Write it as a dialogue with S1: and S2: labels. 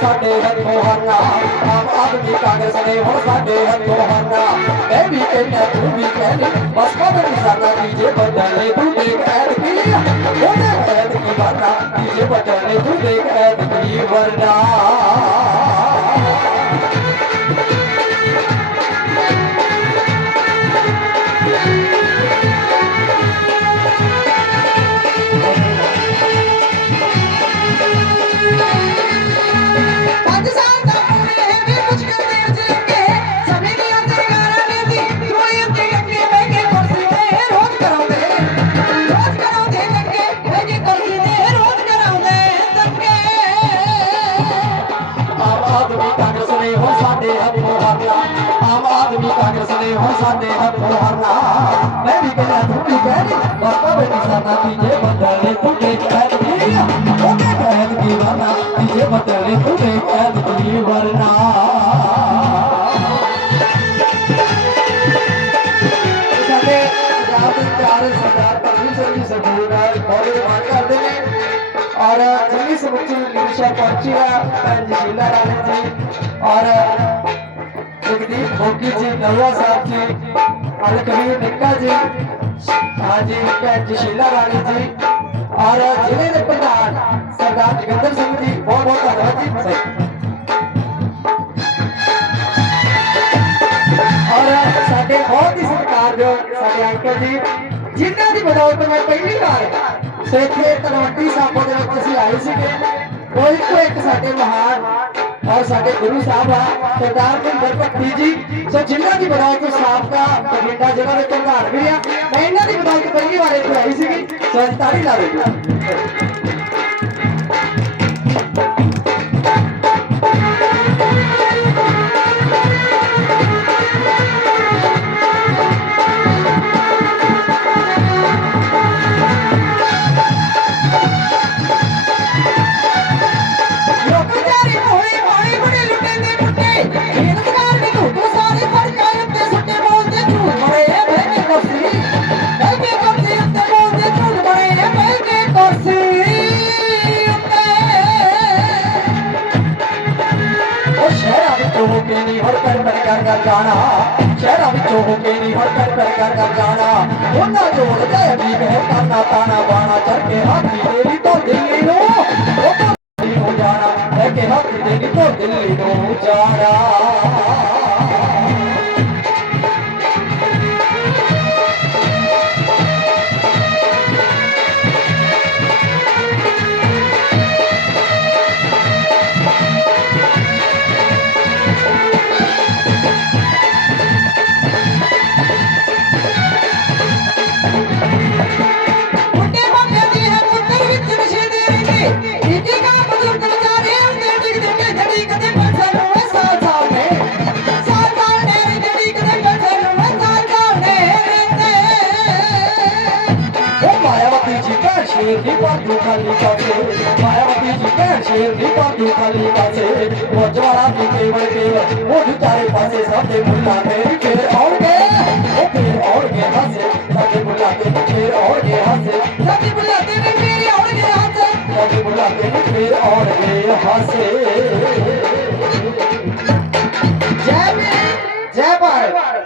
S1: ਹੁਣ ਸਾਡੇ ਹੱਥੋਂ ਹਾਰਨਾ ਆਮ ਆਦਮੀ ਕਾਂਗਰਸ ਨੇ ਹੁਣ ਸਾਡੇ ਹੱਥੋਂ ਹਾਰਨਾ ਮੈਂ ਵੀ ਕਹਿੰਦਾ ਤੂੰ ਵੀ ਕਹਿੰਦੇ ਬਸ ਕਦਰ ਨਹੀਂ ਸਰਨਾ ਤੀਜੇ ਬਦਲੇ ਤੂੰ ਦੇਖ ਐਡ ਕੀ ਉਹਨੇ ਐਡ ਕੀ ਵਰਨਾ ਤੀਜੇ ਬਦਲੇ ਤੂੰ ਦੇਖ ਐਡ ਕੀ ਵਰਨਾ गया आम आदमी कांग्रेस ने हो साडे हथों हरना मैं भी कहना तू भी कहनी बाबा बेटी साना तुझे बदले तुझे कैद की ओके कैद की वरना तुझे बदले तुझे कैद की वरना
S2: और इंग्लिश बच्ची लीडरशिप पहुँची है शीला रानी जी और ਜੀ ਸਰਦਾਰ ਬਹੁਤ ਮਾਨ ਕਰਦੇ ਨੇ ਔਰ ਚੰਗੀ ਸਮੁੱਚੀ ਲੀਡਰਸ਼ਿਪ ਪਹੁੰਚੀ ਹੈ ਭੈਣ ਜੀ ਸ਼ੀਲਾ ਰਾਣੀ ਜੀ ਔਰ ਜਗਦੀਪ ਭੋਗੀ ਜੀ ਨਰਵਾ ਸਾਹਿਬ ਜੀ ਅਲ ਕਬੀਰ ਨਿੱਕਾ ਜੀ ਹਾਂਜੀ ਭੈਣ ਜੀ ਸ਼ੀਲਾ ਰਾਣੀ ਜੀ ਔਰ ਜ਼ਿਲ੍ਹੇ ਦੇ ਪ੍ਰਧਾਨ ਸਰਦਾਰ ਜਗਿੰਦਰ ਸਿੰਘ ਜੀ ਬਹੁਤ ਬਹੁਤ ਧੰਨਵਾਦ ਜੀ ਸਹੀ ਔਰ ਸਾਡੇ ਬਹੁਤ ਹੀ ਸਤਿਕਾਰਯੋਗ ਸਾਡੇ ਅੰਕਲ ਜੀ ਜਿਨ੍ਹਾਂ ਦੀ ਬਦੌਲਤ ਮੈਂ ਪਹਿਲੀ ਵਾਰ ਸੇਖੇ ਤਲਵੰਡੀ ਸਾਬੋ ਦੇ ਵਿੱਚ ਅਸੀਂ ਆਏ ਸੀਗੇ ਕੋਈ ਕੋਈ ਇੱਕ ਸਾਡੇ ਮਹਾਨ ਔਰ ਸਾਡੇ ਗੁਰੂ ਸਾਹਿਬ ਆ, ਸਰਦਾਰ ਭਿੰਦਰ ਭੱਟੀ ਜੀ। ਸੋ ਜਿਨ੍ਹਾਂ ਦੀ ਬਦੌਲਤ ਸਾਬਕਾ ਬਠਿੰਡਾ ਜ਼ਿਲ੍ਹਾ ਦੇ ਪ੍ਰਧਾਨ ਵੀ ਆ, ਮੈਂ ਇਹਨਾਂ ਦੀ ਬਦੌਲਤ ਪਹਿਲੀ ਵਾਰ ਇੱਥੇ ਆਈ ਸੀਗੀ, ਸੋ ਅੱਜ ਤਾੜੀ ਲਾ ਦਿਓ
S1: ਹੋ ਕੇ ਨਹੀਂ ਹਰ ਕਰ ਕਰ ਕਰ ਕਰ ਜਾਣਾ। ਸ਼ਹਿਰਾਂ ਵਿੱਚੋਂ ਹੋ ਕੇ ਨਹੀਂ ਹਰ ਕਰ ਕਰ ਕਰ ਕਰ ਜਾਣਾ। ਉਹਨਾਂ ਜੋੜਦਾ ਵੀ ਕਹਿ ਕਰਨਾ ਤਾਣਾ ਬਾਣਾ ਚੜ ਕੇ ਹਾਥੀ ਤੇਰੀ ਤੋਂ ਦਿੱਲੀ ਨੂੰ। ਉਹ ਤਾਂ ਦਿੱਲੀ ਜਾਣਾ, ਲੈ ਕੇ ਹਾਥੀ ਤੇਰੀ ਤੋਂ ਦਿੱਲੀ ਨੂੰ ਜਾਣਾ। পাদু খালি কাছে মায়াবতী শিকাছে পাদু খালি কাছে মজওয়ারা দিতে বলকে ওঠু তারে পাশে সাথে বুলাতে ফের और गे ओ फिर और गे हंसे साथे बुलाते फिर और गे हंसे
S3: साथे बुलाते फिर और गे हंसे
S1: साथे बुलाते फिर और गे हंसे
S2: जय जय भारत।